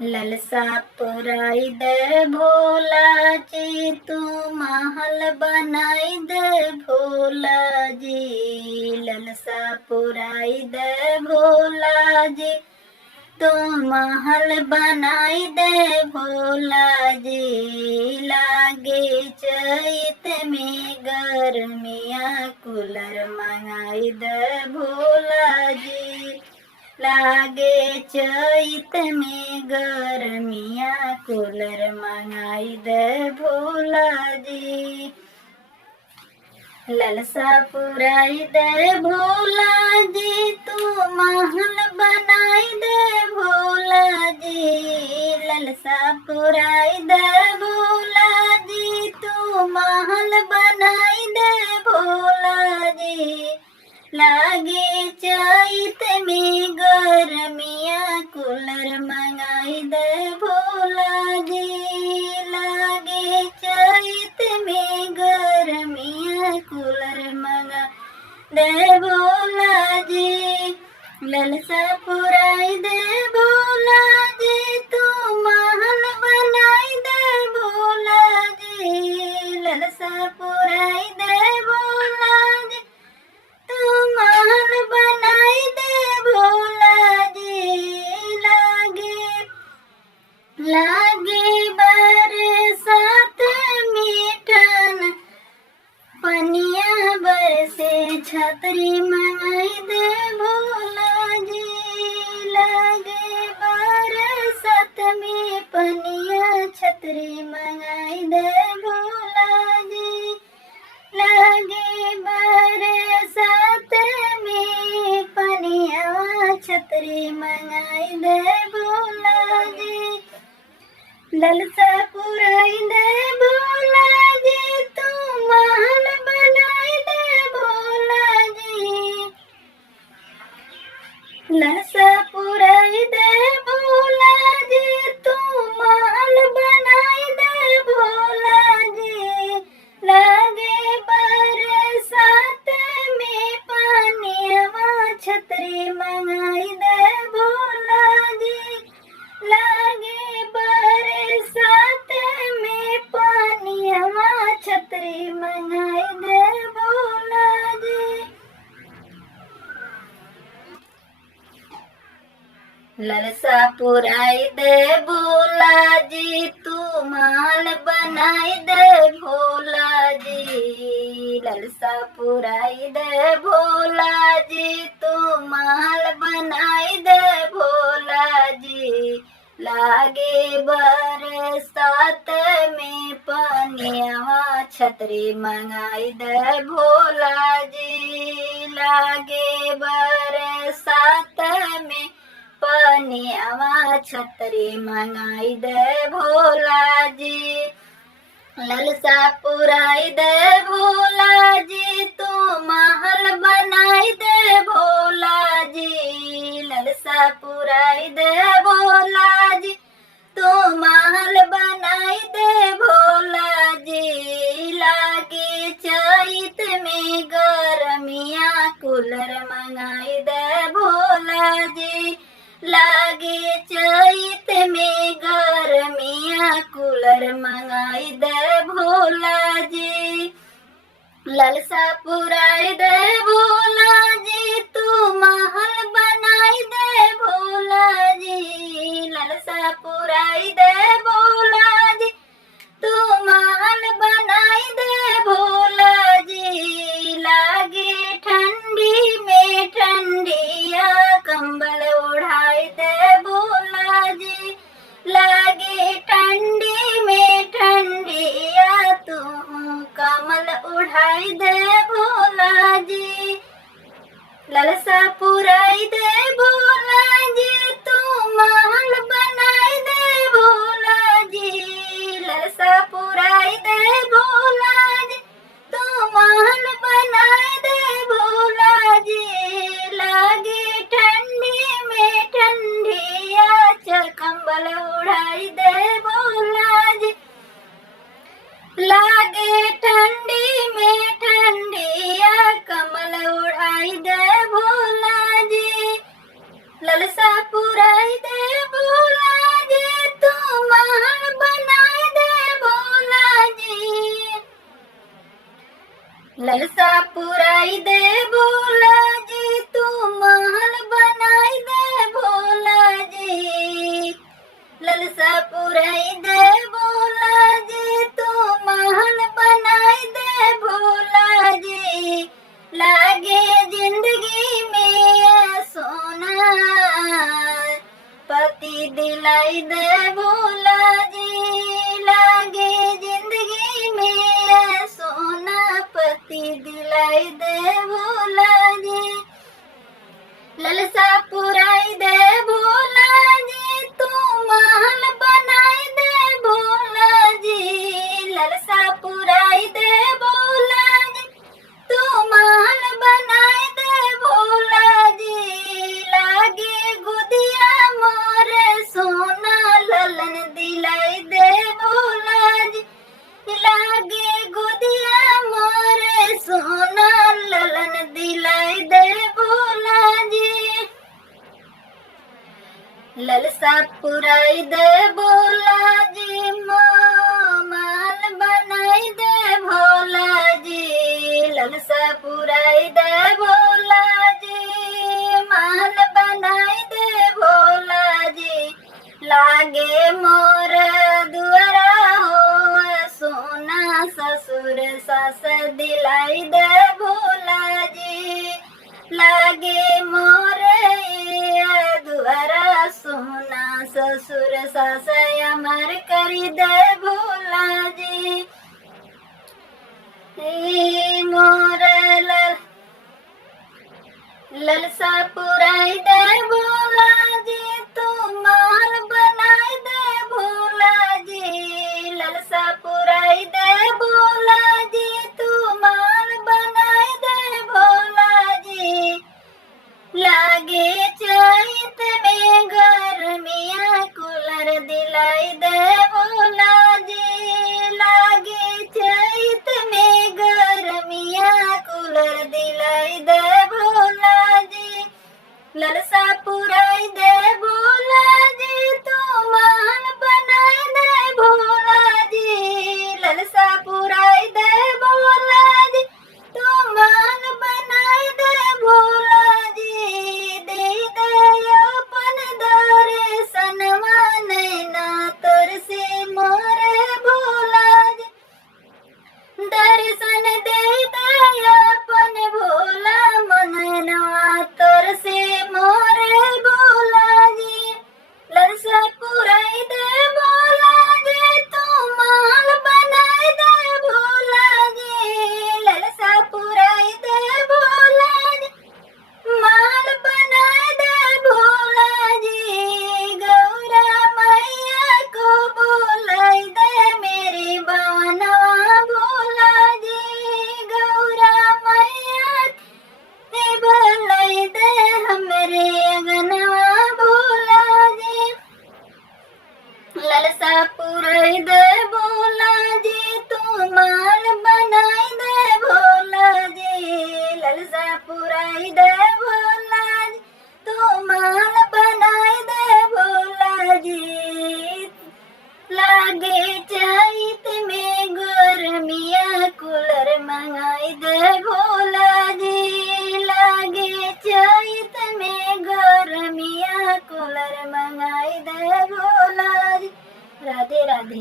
ललसा पुराई दे भोला जी, तू महल बनाई दे भोला जी। ललसा पुराई दे भोला जी, तू महल बनाई दे भोला जी। लागे चैत में गर्मिया, कूलर मंगाई दे भोला जी। लागे चैत में गर्मिया, कूलर मंगाई दे भोला जी। ललसा पुराई दे भोला जी, तू महल बनाई दे भोला जी। ललसा पुराई दे भोला जी, तू महल बनाई दे भोला जी। लागे चैत में गर्मिया, कूलर मंगाई दे भोला जी। लागे चैत में गर्मिया, कूलर मंगा दे भोला जी। ललसा पुराई दे भोला जी, तू महल बनाई दे भोला जी। ललसा पुराई दे भोला जी, तू महल बनाई दे भोला जी। लागे बरसात मीठन पनिया बरसे, छतरी मंगाई दे भोला जी। लागे बरसात में पनिया, छतरी मंगाई दे भोला जी। लागे बरसात में पनिया, छतरी मंगाई दे भोला जी। ललसा पुराई दे भोला जी, तू महल बनाई दे भोला जी। ललसा पुराई दे भोला जी, तू महल बनाई दे भोला जी। लागे बरसात में पानिया, छतरी मंगाई दे भोला जी। लागे बरसात में पानिया, छतरी मंगाई दे भोला जी। ललसा पुराई दे भोला जी, तू महल बनाई दे भोला जी। ललसा पुराई दे भोला जी, तू महल बनाई दे भोला जी। लागे बरसात में पनिया, छतरी मंगाई दे भोला जी। लागे बरसात में पनिया, छतरी मंगाई दे भोला जी। ललसा पुराई दे भोला जी, तू महल बनाई दे भोला जी। ललसा पुराई दे भोला जी, तू महल बनाई दे भोला जी। लागे चैत में गर्मिया, कूलर मंगाई दे भोला जी। लागे चैत में गर्मिया, कूलर मंगाई दे भोला जी। ललसा पुराई दे भोला जी, तू महल बनाई दे भोला जी। ललसा पुराई दे भोला जी, तू महल बनाई दे भोला जी। लागे ठंडी में ठंडिया, कंबल उड़ाई दे भोला जी। लागे ठंडी में ठंडिया, तू कमल उड़ाई दे भोला जी। ललसा पुराई दे भोला जी, तू महल बनाई दे भोला जी। ललसा पुराई दे भोला जी, तू महल बनाई दे भोला जी। लागे ठंडी में ठंडिया, चल कंबल उड़ाई दे भोला जी। लागे ठंडी में ठंडिया, कमल उड़ाई दे भोला जी। ललसा पुराई दे भोला जी, पुराई दे भोला जी, तू महल बनाई दे भोला जी, लागे जिंदगी में सोना पति दिलाई दे भोला जी, लागे जिंदगी में सोना पति दिलाई दे भोला जी, ललसा पुराई दे भोला जी, तू महल बनाई दे भोला जी, ललसा पुराई दे भोला जी, तू महल बनाई दे भोला जी, लागे गुदिया मोरे सोना ललन दिलाई दे भोला जी, लागे गुदिया मोरे सोना ललन दिलाई दे भोला जी, ललसा पुराई दे भोला जी, माल बनाई दे भोला जी, ललसा पुराई दे भोला जी, माल बनाई दे भोला जी, लागे मोर दुआरा हो सोना ससुर सास दिलाई दे भोला जी, लागे मोर दुआरा सोना ससुर सास अमर करी दे भोला जी, मोर ललसा पुराई दे भोला जी, तू माल बनाई दे भोला जी, ललसा पुराई दे भोला जी, तू माल बनाई दे भोला जी, लागे चैत में गर्मिया कूलर दिलाई दे भोला जी, लागे चैत में गर्मिया कूलर दिलाई दे भोला जी, ललसा पुराई दे भोला जी, तू मान बनाई दे भोला जी, ललसा पुराई दे भोला जी, तू मान बनाई दे भोला जी, दे अपन दर्शन नैना तोर से मोरे भोला जी, दर्शन दे अपन भोला मनवा तोर से मोरे भोला जी, ललसा पुराई दे भोला जी, तू माल बनाई दे भोला जी, ललसा पुराई दे भोला जी, माल बनाई दे भोला जी, गौरा मैया को बोलाई दे मेरी बनवा भोला जी, गौरा मैया के बोलाई दे हमरे अगनवा भोला जी, ललसा पुराई दे भोला जी, तू माल बनाई दे भोला जी, ललसा पुराई दे भोला जी, तू माल बनाई दे भोला जी, लागे चैत में गर्मिया कूलर मंगाई दे भोला जी, लागे चैत में गर्मिया कूलर मंगाई दे भोला जी, राधे राधे।